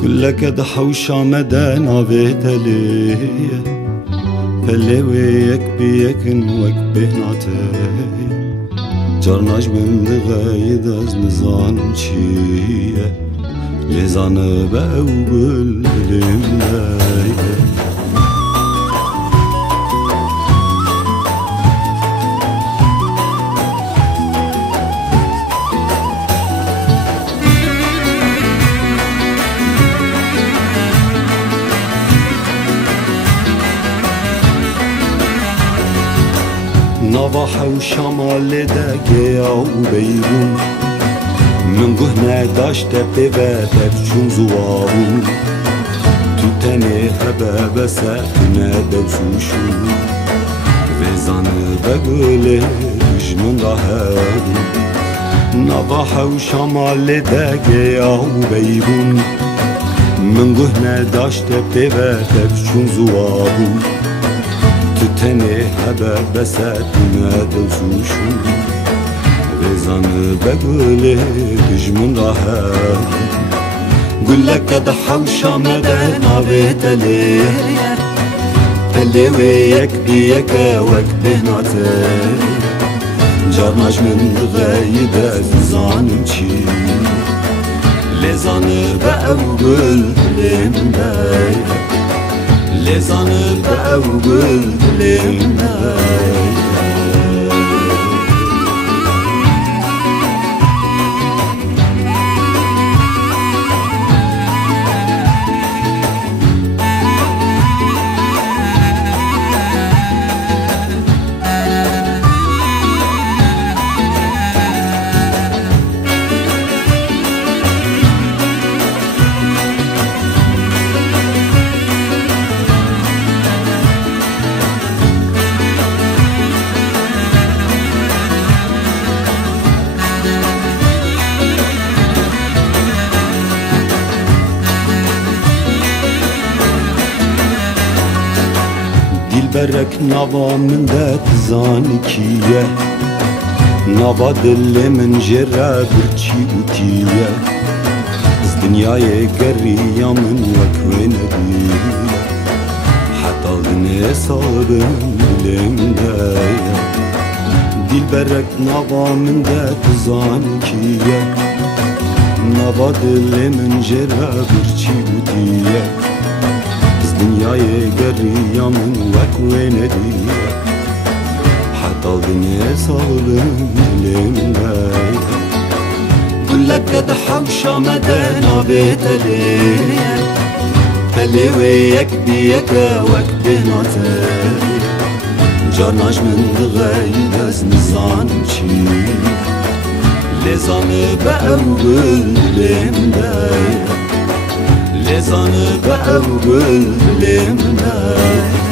كلك دحوش عمدان عبيتلي فاللي وياك بيكن وك بهنعتي جرناش من دغايد از نزان چیه لزانه با وقل بلمنايه نواح وشمال دقيا وبيرون من قهنا داشت بباتت شون زوارون تو تنه هبا بساتنا دوسوشون وزان بقوله جنون راهدون نواح وشمال دقيا وبيرون من قهنا داشت بباتت شون زوارون تنه هبا بساتنا دوزوشون غزان بقوله بجمن راهب قل لك ضحوش عمدان عبيتلي اللي وياك بيك وك بهنعتي جرناش من غايدة زان چي لزان بقى وقل لمن بايك لزانır da evgülümde برك نوا من ذات زانكية نوا دل من جرى برشي وتية دنياي قرية من وكوين بيه حتى غني صار لمدايا ديل برك نوا من ذات زانكية نوا دل من جرى برشي وتية dünyayı gariyamın vakvene diye hatta dünya sağlığın dilimde كلك دحوش عمدان عبيتلي اللي وياك بيك وك بهنعتي جرناش من دغايد از نزان چي لزان بقى وقل لمدايا لزانı بقى وقل لمناي